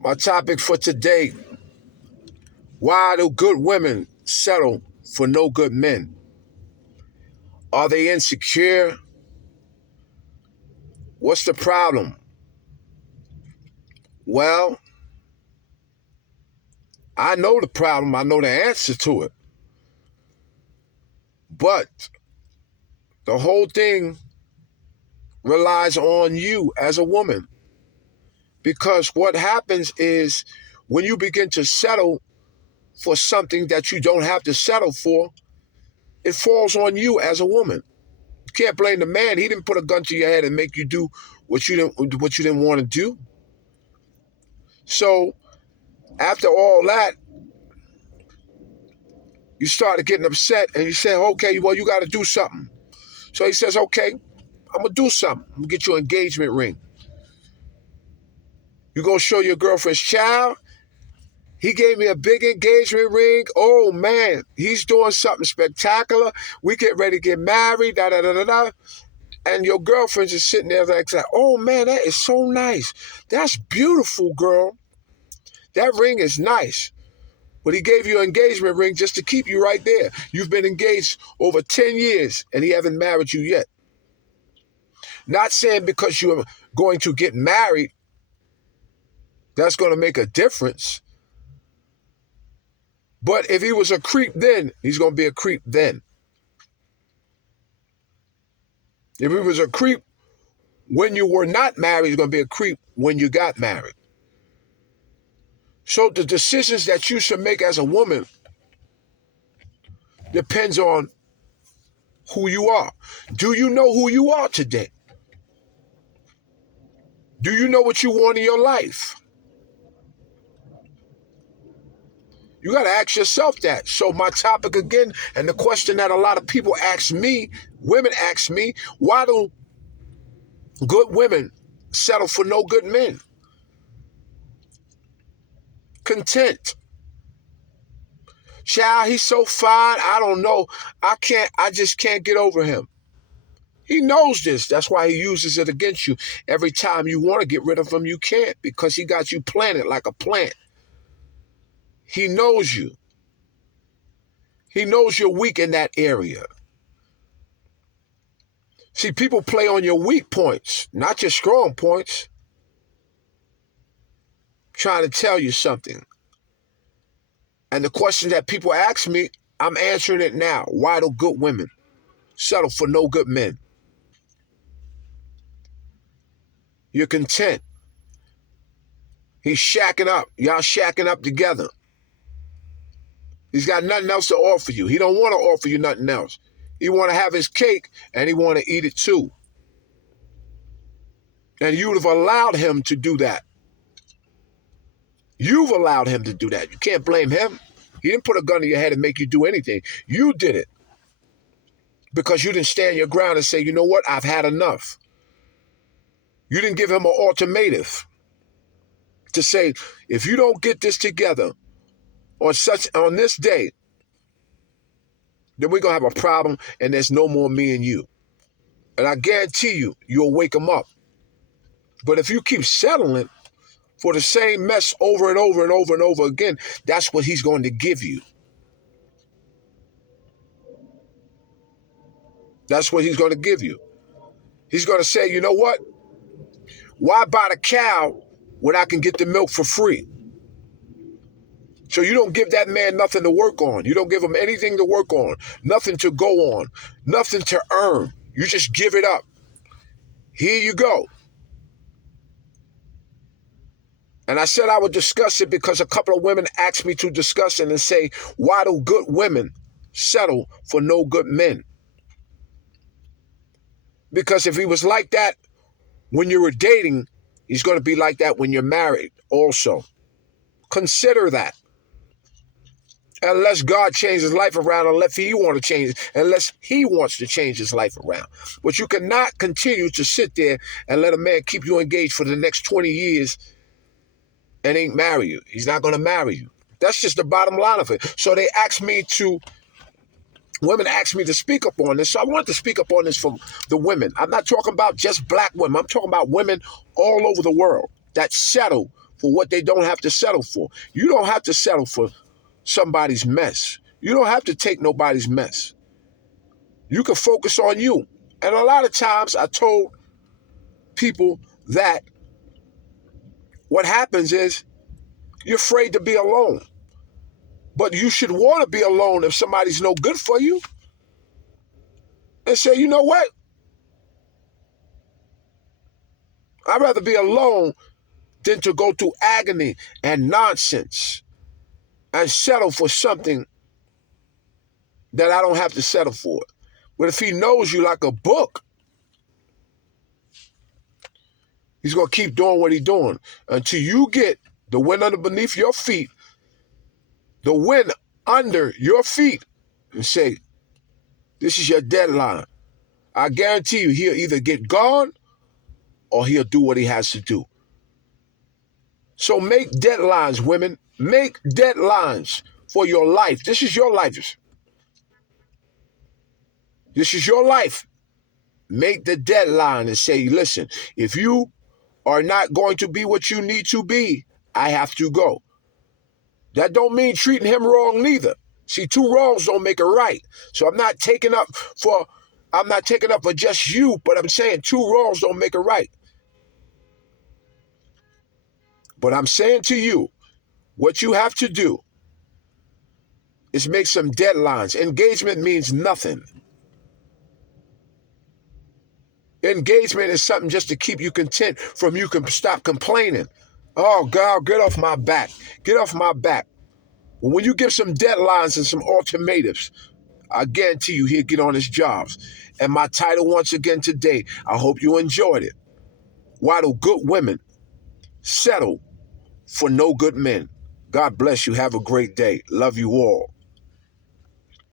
My topic for today: why do good women settle for no good men? Are they insecure? What's the problem? Well, I know the problem. I know the answer to it. But the whole thing relies on you as a woman. Because what happens is when you begin to settle for something that you don't have to settle for, it falls on you as a woman. You can't blame the man. He didn't put a gun to your head and make you do what you didn't want to do. So after all that, you started getting upset and you say, okay, well, you got to do something. So he says, okay, I'm going to do something. I'm going to get you an engagement ring. You go show your girlfriend's child. He gave me a big engagement ring. Oh, man, he's doing something spectacular. We get ready to get married, da-da-da-da-da. And your girlfriend's just sitting there like, oh, man, that is so nice. That's beautiful, girl. That ring is nice. But he gave you an engagement ring just to keep you right there. You've been engaged over 10 years and he hasn't married you yet. Not saying because you're going to get married, that's going to make a difference. But if he was a creep then, he's going to be a creep then. If he was a creep when you were not married, he's going to be a creep when you got married. So the decisions that you should make as a woman depends on who you are. Do you know who you are today? Do you know what you want in your life? You got to ask yourself that. So my topic again, and the question that a lot of people ask me, women ask me, why do good women settle for no good men? Content. Child, he's so fine. I don't know. I just can't get over him. He knows this. That's why he uses it against you. Every time you want to get rid of him, you can't because he got you planted like a plant. He knows you. He knows you're weak in that area. See, people play on your weak points, not your strong points. Trying to tell you something. And the question that people ask me, I'm answering it now. Why do good women settle for no good men? You're content. He's shacking up. Y'all shacking up together. He's got nothing else to offer you. He don't want to offer you nothing else. He want to have his cake and he want to eat it too. And you would have allowed him to do that. You've allowed him to do that. You can't blame him. He didn't put a gun to your head and make you do anything. You did it because you didn't stand your ground and say, you know what, I've had enough. You didn't give him an ultimatum to say, if you don't get this together on this day, then we're going to have a problem and there's no more me and you. And I guarantee you, you'll wake him up. But if you keep settling for the same mess over and over and over and over again, that's what he's going to give you. That's what he's going to give you. He's going to say, you know what? Why buy the cow when I can get the milk for free? So you don't give that man nothing to work on. You don't give him anything to work on, nothing to go on, nothing to earn. You just give it up. Here you go. And I said I would discuss it because a couple of women asked me to discuss it and say, why do good women settle for no good men? Because if he was like that when you were dating, he's going to be like that when you're married also. Consider that. Unless God changes his life around, unless he wants to change his life around. But you cannot continue to sit there and let a man keep you engaged for the next 20 years and ain't marry you. He's not going to marry you. That's just the bottom line of it. So women asked me to speak up on this. So I wanted to speak up on this from the women. I'm not talking about just black women. I'm talking about women all over the world that settle for what they don't have to settle for. You don't have to settle for somebody's mess. You don't have to take nobody's mess. You can focus on you. And a lot of times I told people that what happens is you're afraid to be alone. But you should want to be alone if somebody's no good for you. And say, you know what? I'd rather be alone than to go through agony and nonsense and settle for something that I don't have to settle for. But if he knows you like a book, he's going to keep doing what he's doing until you get the wind under beneath your feet, the wind under your feet, and say, this is your deadline. I guarantee you he'll either get gone or he'll do what he has to do. So make deadlines, women. Make deadlines for your life. This is your life. This is your life. Make the deadline and say, listen, if you are not going to be what you need to be, I have to go. That don't mean treating him wrong neither. See, two wrongs don't make a right. So I'm not taking up for just you, but I'm saying two wrongs don't make a right. But I'm saying to you, what you have to do is make some deadlines. Engagement means nothing. Engagement is something just to keep you content from you can stop complaining. Oh, God, get off my back. Get off my back. Well, when you give some deadlines and some ultimatums, I guarantee you he'll get on his jobs. And my title once again today, I hope you enjoyed it. Why do good women settle for no good men? God bless you. Have a great day. Love you all.